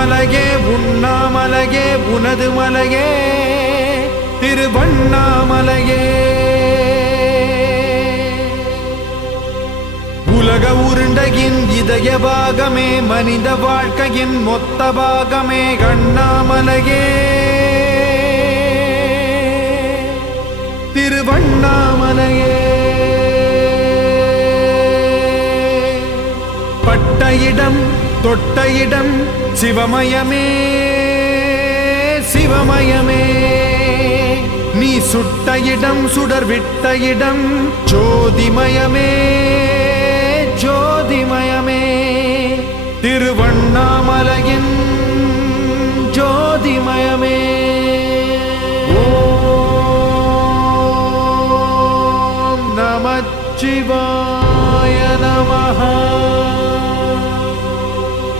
உண்ணாமலையே உண்ணாமலையே உனது மலையே திருவண்ணாமலையே. உலக உருண்டையின் இதய பாகமே மனித வாழ்க்கையின் மொத்த பாகமே அண்ணாமலையே திருவண்ணாமலையே. பட்ட இடம் தொட்ட இடம் சிவமயமே சிவமயமே. நீ சுட்ட இடம் சுடர் விட்ட இடம் ஜோதிமயமே ஜோதிமயமே. திருவண்ணாமலையின் ஜோதிமயமே.